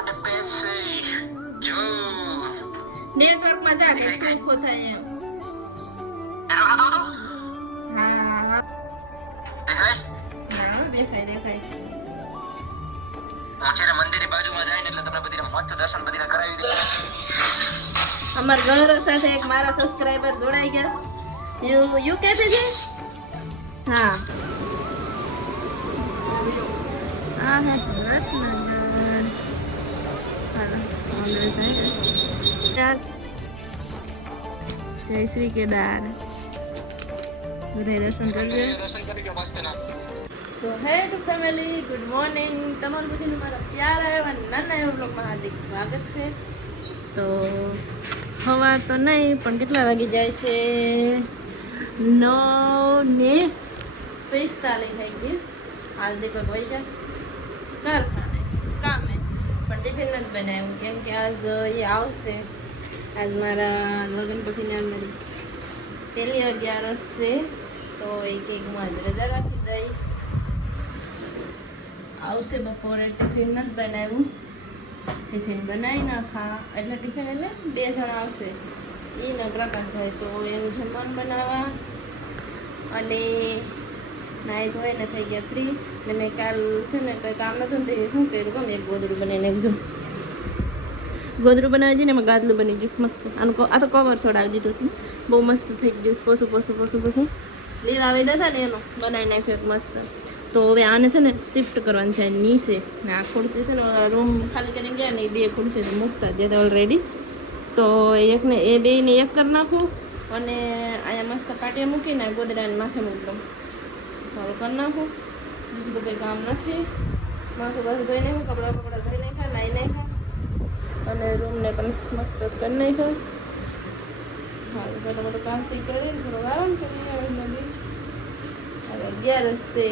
માટે પૈસે જો નેટવર્ક માં જા કે શું થાય એમ. નેટવર્ક નતો તો હા દેખાય હા દેખાય હું છે ને મંદિરની બાજુમાં જાય ને એટલે તમને બધી મસ્ત દર્શન બધી કરાવી દે. અમાર ગૌરવ સાથે એક મારા સબસ્ક્રાઇબર જોડાઈ ગયા યુકે થી છે. હા આ હે રત્નગર. હાલો અંદર જાય જય શ્રી કેદાર બધા દર્શન કરજે. દર્શન કરી લો મસ્ત ના. સો હેડ ફેમિલી ગુડ મોર્નિંગ. તમારું બધાનું મારા પ્યારા એવા નાના એવા બ્લોગમાં હાર્દિક સ્વાગત છે. તો હવા તો નહીં પણ કેટલા વાગી જાય છે 9:45 થઈ ગઈ. હાલ દીપક વહી જશે કારખાને કામે પણ ટિફિન નથી બનાવ્યું કેમ કે આજ એ આવશે. આજ મારા લગ્ન પછીની આજ મારી પહેલી 11 છે તો એ કંઈક હું આજ રજા રાખી દઈ. આવશે બપોરે ટિફિન નથી બનાવ્યું. ટિફિન બનાવી નાખા એટલે ટિફિન એટલે 2 જણા આવશે એ ને પ્રકાશભાઈ તો એનું જમવાનું બનાવવા અને નાહી ધોઈને થઈ ગયા ફ્રી. ને મેં કાલ છે ને કંઈ કામ નહોતું ને તો શું કર્યું ગમે એક ગોદડું બનાવીને એકજો ગોદડું બનાવી દઈને એમાં ગાદલું બની ગયું મસ્ત. આનું આ તો કવર છોડાવી દીધું છે બહુ મસ્ત થઈ ગયું. પછી લીલા આવી હતા ને એનું બનાવી નાખ્યું એક મસ્ત. તો હવે આને છે ને શિફ્ટ કરવાનું છે નીચે ને આ ખુરશી છે ને રૂમ ખાલી કરીને ગયા ને એ 2 ખુરશી તો મૂકતા જ ઓલરેડી. તો એકને એ બેને એક કરી નાખું અને અહીંયા મસ્ત પાટિયા મૂકીને ગોદડાને માથે મૂકી દઉં. હવે કરી નાખું બીજું તો કંઈ કામ નથી. માથું બધું ધોઈ નાખ્યું કપડાં ધોઈ નાખ્યા નાહી નાખ્યા અને રૂમને પણ મસ્ત કરી નાખ્યો. હા થોડું મોટું કામ શીખ કરીને થોડો આરામ કરી હવે 11 છે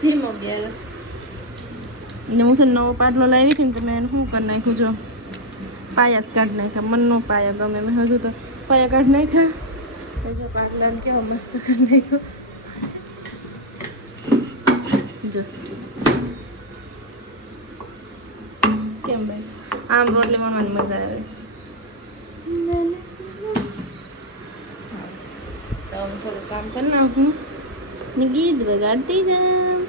ધીમો 11 ને હું છે નવો પાટલો લાવી હતી ને તો મેં શું કરી નાખ્યું જો પાયા જ કાઢી નાખ્યા. મનનો પાયા ગમે મેં હજુ તો પાયા કાઢી નાખ્યા. જો પાટલાને કેવો મસ્ત કરી નાખ્યો જો કેમ ભાઈ આમ રોટલી વણવાની મજા આવે. તો હું થોડું કામ કરી નાખું ને ગીત વગાડતી જામ.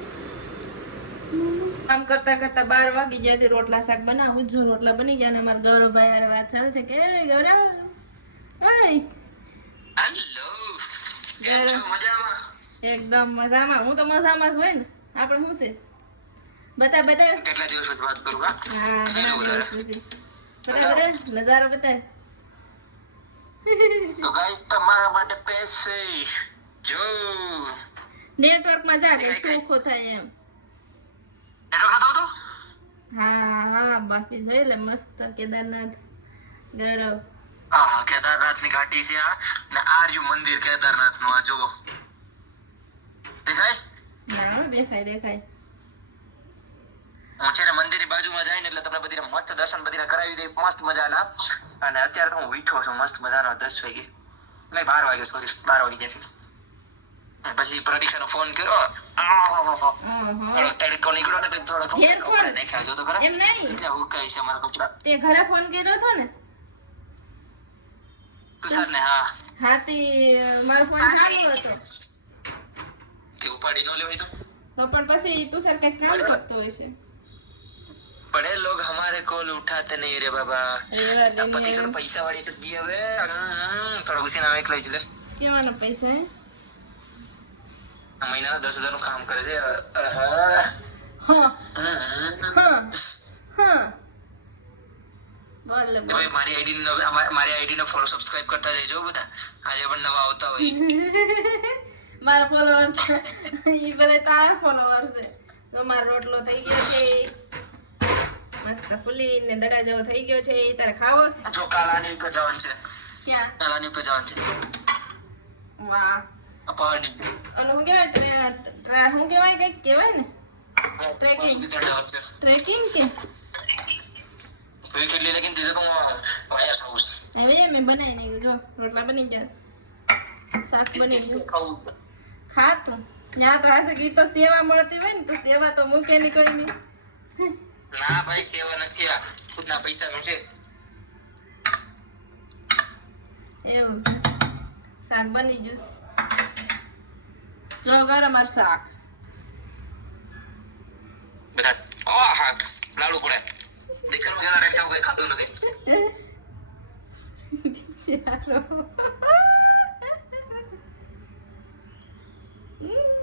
કામ કરતા 12 વાગી ગયા. રોટલા શાક બનાવું જો રોટલા બની ગયા ને અમારા ગૌરવભાઈ યાર વાત ચાલશે કે ગૌરવ ઓય હેલો કેમ છો મજામાં? એકદમ મજામાં. હું તો મજામાં જ હોય ને. આપણે શું છે બતા કેટલા દિવસ પછી વાત કરું કા? હા બરાબર નજારો બતાય. તો ગાઈસ તમારા માટે પૈસે જો નેટવર્ક માં જા કે સુખો થાય એમ. નેટવર્ક નતો તો હા બાકી જોઈ લે મસ્ત કેદારનાથ ગૌરવ. હા કેદારનાથ ની ઘાટી છે આ ને આર્યુ મંદિર કેદારનાથ નું આ જોવો દેખાય. ના દેખાય હું છે ને મંદિરની બાજુમાં જાય ને એટલે તમને બધી મસ્ત દર્શન બધી કરાવી દે મસ્ત મજાના. અને અત્યારે તો હું ઉઠ્યો છું મસ્ત મજાનો 10 વાગે નહીં 12 વાગે સોરી 12 વાગી ગયા છે. પછી પ્રદીક્ષાનો ફોન કર્યો થોડો તડકો નીકળ્યો ને થોડો કપડા નાખ્યા જો તો ખરા એમ નહીં એટલે હુકાય છે અમારા કપડા. તે ઘરે ફોન કર્યો હતો ને તુષાર ને? હા તે મારો ફોન ચાલુ હતો તે ઉપાડી ન લેવાય તો પણ પછી તુષાર કઈ કામ કરતો હોય છે. बड़े लोग हमारे कॉल उठाते नहीं रे बाबा. રેવા पति से तो पैसा वाली तो दी હવે થોડા ઉસી નામ એક લઈ જલે. કેવાનો પૈસા હે? આ મહિના 10,000 નું કામ કરે છે. બોલ ભાઈ મારી આઈડી નો ફોલો સબસ્ક્રાઇબ કરતા જજો બધા. આજે પણ નવા આવતા હોય. મારા ફોલોવર ઈ બધા તારા ફોલોવર છે. તો મારો રોટલો થઈ ગયો છે મસ્ત ફૂલી ને દડા જેવો થઈ ગયો છે. તારે ખાવો જો કાલાની ઉપર જવાનું છે. ક્યાં કાલાની ઉપર જવાનું છે? વાહ અપહરની અને હું કહેવાય હું કહેવાય કઈક કહેવાય ને ટ્રેકિંગ કે કોઈ કેટલી લેકિન દીધો તો વાયર હાઉસ હવે મેં બનાવી નાખ્યું જો રોટલા બની જશે શાક બની ગયું ખાતું ત્યાં તો હશે કે તો સેવા મળતી હોય ને તો સેવા તો મૂકે નહીં કોઈ નહીં ના ભાઈ સેવા નથી, આ ખુદના પૈસાનું છે. એવું છે. શાક બની ગયું. જો ગરમ શાક. બધા આહા લાડુ પડે દેખાડો કે આ કઈ ખાધું નથી. બિચારો.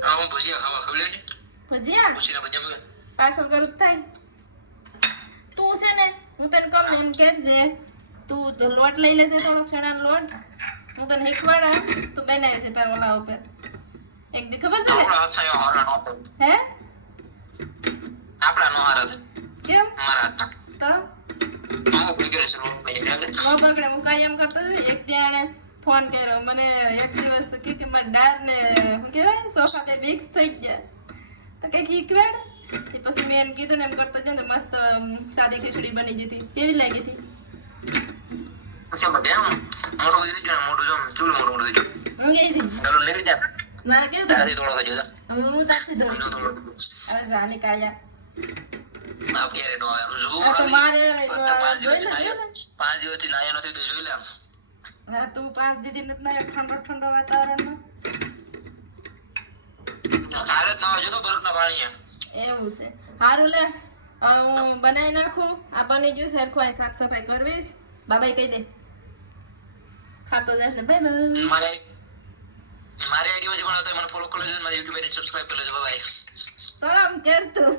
હું ભજીયા ખાવા ખવડે ને ભજીયા ભજીયા ભજીયા પાછળ કરું તો થાય. તું છે ને હું તને કહું ને એમ કહેજે તું તો લોટ લઈ લેજે થોડોક ચણાનો લોટ હું તને શીખવાડા તું બનાવે છે તાર ઓલા ઉપર એક દી ખબર છે ને આપણા હાથ આયો હારા નો થાય. હે આપણા નો હારા થાય. કેમ મારા હાથ તો આ ભૂગેલ છે નો ભાઈ એટલે નો પકડે હું કાંઈ એમ કરતો હતો એક દી ફોન કર્યો મને એક દિવસ કે મારા ડાર ને શું કહેવાય સોફા તે મિક્સ થઈ ગયા તો કંઈક શીખવાડ પછી મેં એને કીધું ને એમ કરતો જ ને મસ્ત સાદી ખીચડી બની ગઈ હતી કેવી લાગી હતી પછી બધે મોટું કરી દીધું મોટું જો ચૂલું મોટું કરી દીધું હું ગઈ હતી ચાલો લઈ જા મારે કેવું તારી થોડો થઈ જતા હવે હું તારથી ધોઈ હવે જાની કાળ્યા આપ ક્યારે નો આવે જો આ તો મારે પાંચ જોઈ દિવસથી લે નાયો 5 દિવસથી નાયો નથી તો જોઈ લે હા તું 5 દીદી નથી ના ઠંડો ઠંડો વાતાવરણમાં કાલે જ ના જો તો બરફના પાણી એવું છે સારું લે હું બનાવી નાખું આ બની ગયું સરખું આ સાફ સફાઈ કરવીશ બાબાઈ કહી દે ખાતો જાય ને ભાઈ મારે આઈડી માં જે બનાવતો મને ફોલો કરી લેજો મારી YouTube ને સબસ્ક્રાઇબ કરી લેજો બાય સલામ કર તું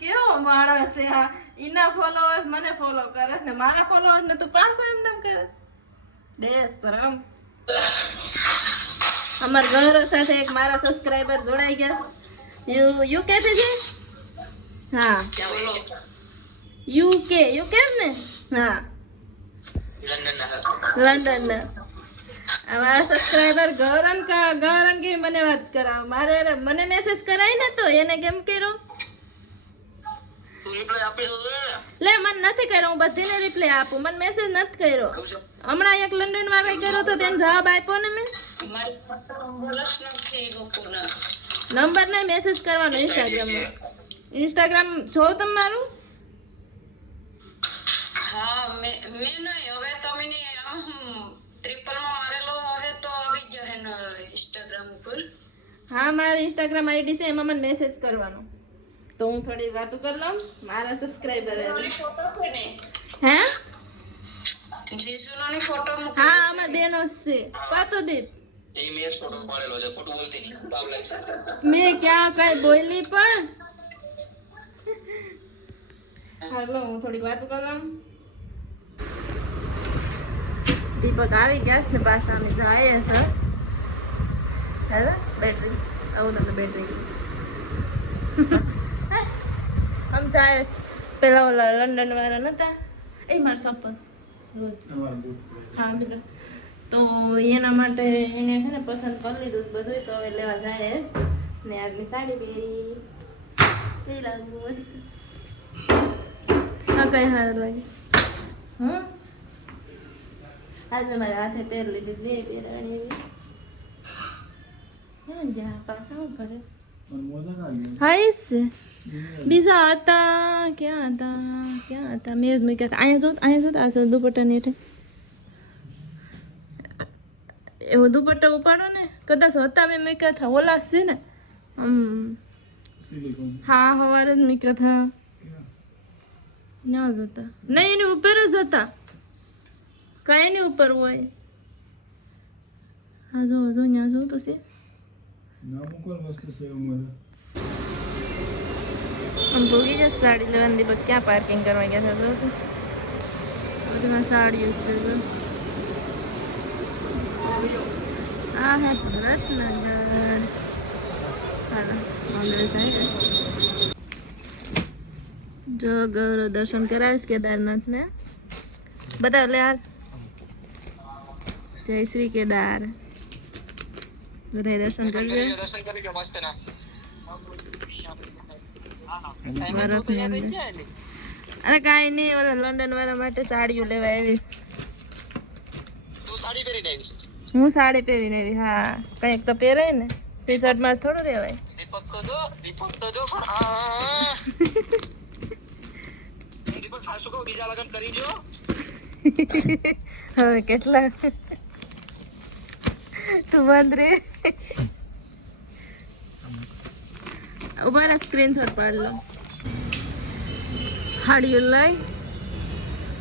કેવો માણસ છે આ ઈના ફોલોઅર્સ મને ફોલો કરે ને મારા ફોલોઅર્સ ને તું પાછો એમ નામ કરે દેશ તરમ અમાર ઘર સાથે એક મારા સબસ્ક્રાઇબર જોડાઈ ગયા યુકે થી છે હા ક્યાં બોલો યુકે ને હા લંડન ના અમારા સબસ્ક્રાઇબર ગૌરન કે મને વાત કરાવ મારે મને મેસેજ કરાય ને તો એને કેમ કર્યો તું રિપ્લાય આપી દો ને લે મને નથી કર્યો હું બધીને રિપ્લાય આપું મને મેસેજ નથી કર્યો કહું છું હમણાં એક લંડન વાળા કર્યો તો તેને જવાબ આપ્યો ને મેં નંબર નહીં મેસેજ કરવાનો ઇન્સ્ટાગ્રામ જો તમારું હા મેં નહીં હવે તમે ટ્રિપલ માં મારેલો હે તો આવી જશે ને ઇન્સ્ટાગ્રામ ઉપર હા મારી ઇન્સ્ટાગ્રામ આઈડી છે એમાં મને મેસેજ કરવાનો તો હું થોડી વાતો કરી લઉં મારા સબસ્ક્રાઇબર ફોટો છે ને હે જીસુનો ફોટો મૂકી હા આમાં બેનો છે પાતો દીપ એ મેસ ફોટો પાડેલો છે ખોટું બોલતી નહીં પાવ લાગશે મેં ક્યાં કઈ બોલી પણ હાલો હું થોડી વાતો કરી લઉં દીપક આવી ગયા છે ને પાછા અમે જાય છે હે બેટરી આવું તમને બેટરી આમ જાય પેલા ઓલા લંડન વાળા નતા એ મારા સપન રોજ હા બીજું તો એના માટે એને છે ને પસંદ કરી લીધું બધું તો હવે લેવા જાય ને આજની સાડી પહેરી એ લાગુ મસ્ત હા કઈ સારું લાગે હા આજ મેં મારા હાથે પહેર લીધી જે પહેરવાની એવી ક્યાં ગયા પાછા પડે હા એ છે બીજા હતા ક્યાં હતા મેં જ મૂક્યા હતા અહીંયા આ જો દુપટ્ટાની હેઠે એવો દુપટ્ટો ઉપાડો ને કદાચ હતા મેં મૂક્યા હતા ઓલા છે ને હા સવારે જ મૂક્યા હતા ત્યાં જ હતા નહીં એની ઉપર જ હતા કઈ એની ઉપર હોય હા જો ત્યાં જો તો છે આમ ભોગી જશે સાડી લેવાની દીપક ક્યાં પાર્કિંગ કરવા ગયા હતા તો બધીમાં સાડીઓ છે તો આ હે ભરતનગર હાલો અંદર જાય જો ગૌરવ દર્શન કરાવીશ કેદારનાથ ને બતાવ લે હાલ જય શ્રી કેદાર બધા દર્શન કરજો દર્શન કરી ગયો મસ્ત ના બરફની અંદર અરે કાંઈ નહીં ઓલા લંડન વાળા માટે સાડીઓ લેવા આવીશ તું સાડી પહેરીને આવી હું સાડી પહેરીને આવી હા કંઈક તો પહેરાય ને ટી શર્ટમાં થોડું રહેવાય દીપક તો જો પણ દીપક ખાસું કહું બીજા લગ્ન કરી જો હવે કેટલા તું બંધ રે મારા સ્ક્રીનશોટ પાડ લો હાડીઓ લઈ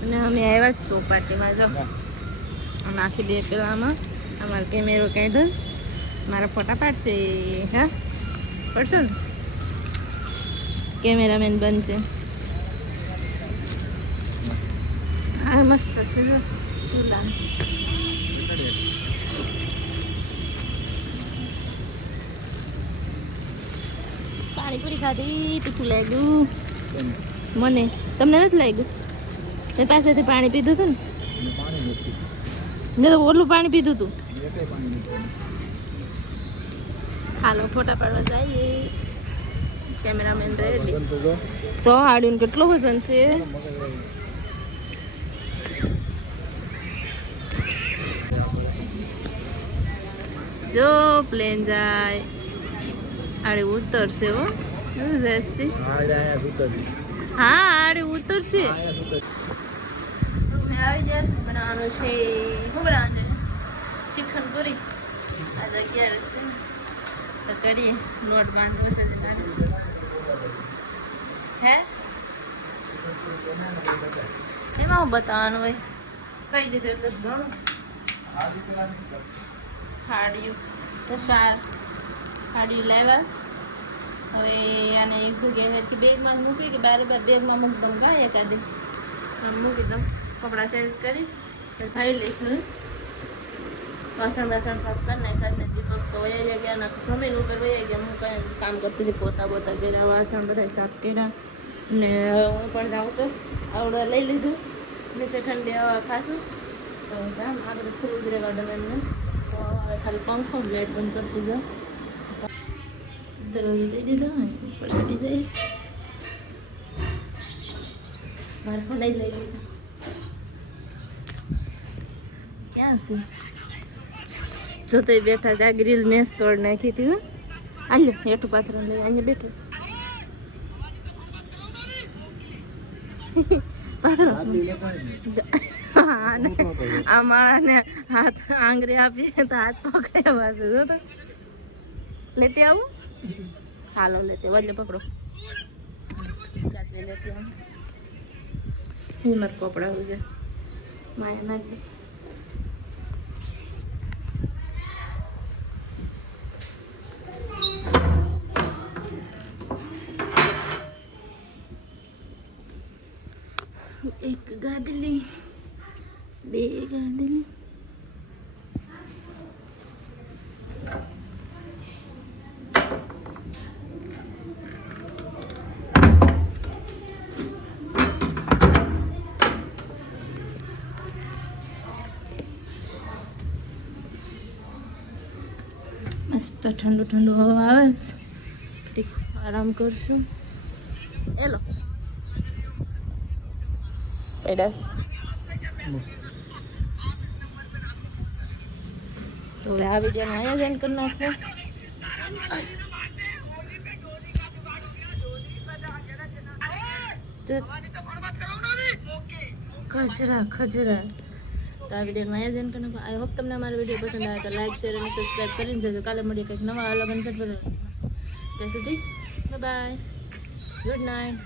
અને અમે આવ્યા ચોપાટીમાં જો નાખી દે પેલામાં અમારો કેમેરો કાઢ્યો મારા ફોટા પાડશે હા પડશો ને કેમેરામેન બનશે હા મસ્ત છે જો ચૂલા પાણીપુરી ખાધી તીખું લાગ્યું મને તમને નથી લાગ્યું મેં પાસેથી પાણી પીધું હતું ને મેં તો ઓલું પાણી પીધું હતું હાલો ફોટા પાડવા જઈએ કેમેરામેન રેડી તો હાડીને કેટલો વજન છે જો પ્લેન જાય આડે ઉતરશે હો હા આડે ઉતરશે આવી જાય બનાવવાનું છે શું બનાવવાનું છે શ્રીખંડ પૂરી આજે 11 છે ને તો કરીએ લોટ બાંધવો છે મારે હે એમાં હું બતાવવાનું હોય કહી દીધું એટલે ઘણું હાડિયું તો હાડિયું લાવ્યાસ હવે આને એક જગ્યાએ હરકી બેગમાં મૂકી કે બાર બેગમાં મૂકી દઉં ગાય એકાદી આમ મૂકી દઉં કપડાં ચેન્જ કરી ખાઈ લીધું વાસણ સાફ કરી નાખ્યા દીપક તો વયા ગયા ના જમીન ઉપર વયા ગયા હું કંઈ કામ કરતી હતી પોતા કર્યા વાસણ બધા સાફ કર્યા ને હું પણ જાઉં તો આવડવા લઈ લીધું નીચે ઠંડી હવા ખાશું તો સામ આગળ ખુલ્લું જ રહેવા દઉં એમને તો હવે ખાલી પંખો લાઈટ બંધ કરતી જાઉં દરવાજો દઈ દીધો ઉપર ચડી જાય બહાર ફોડાઈ લઈ લીધો ક્યાં છે જોતે બેઠા છે આ ગ્રીલ મેસ તોડ નાખી હતી આલ્યો હેઠું પાથર લઈ અહીંયા બેઠો પાથરો આ માણસને હાથ આંગળી આપીએ તો હાથ પકડ્યા પાસે જો તો લેતી આવું હાલો લેતે વજ્જે પકડો લેતી આવું હિંમત કપડા હોય માયા નાખી એક ગાદલી બે ગાદલી મસ્ત ઠંડુ ઠંડુ હવા આવે છે આરામ કરશું એલો પેડા તો હવે આ વિડીયોને અહીંયા જ એન્ડ કરી નાખો ખજરા તો આ વિડીયોને અહીંયા જ એન્ડ કરી નાખો આઈ હોપ તમને અમારો વિડીયો પસંદ આવે તો લાઈક શેર અને સબસ્ક્રાઈબ કરીને જજો કાલે મળીએ કંઈક નવા અલગ અને સટ ત્યાં સુધી બાય ગુડ નાઇટ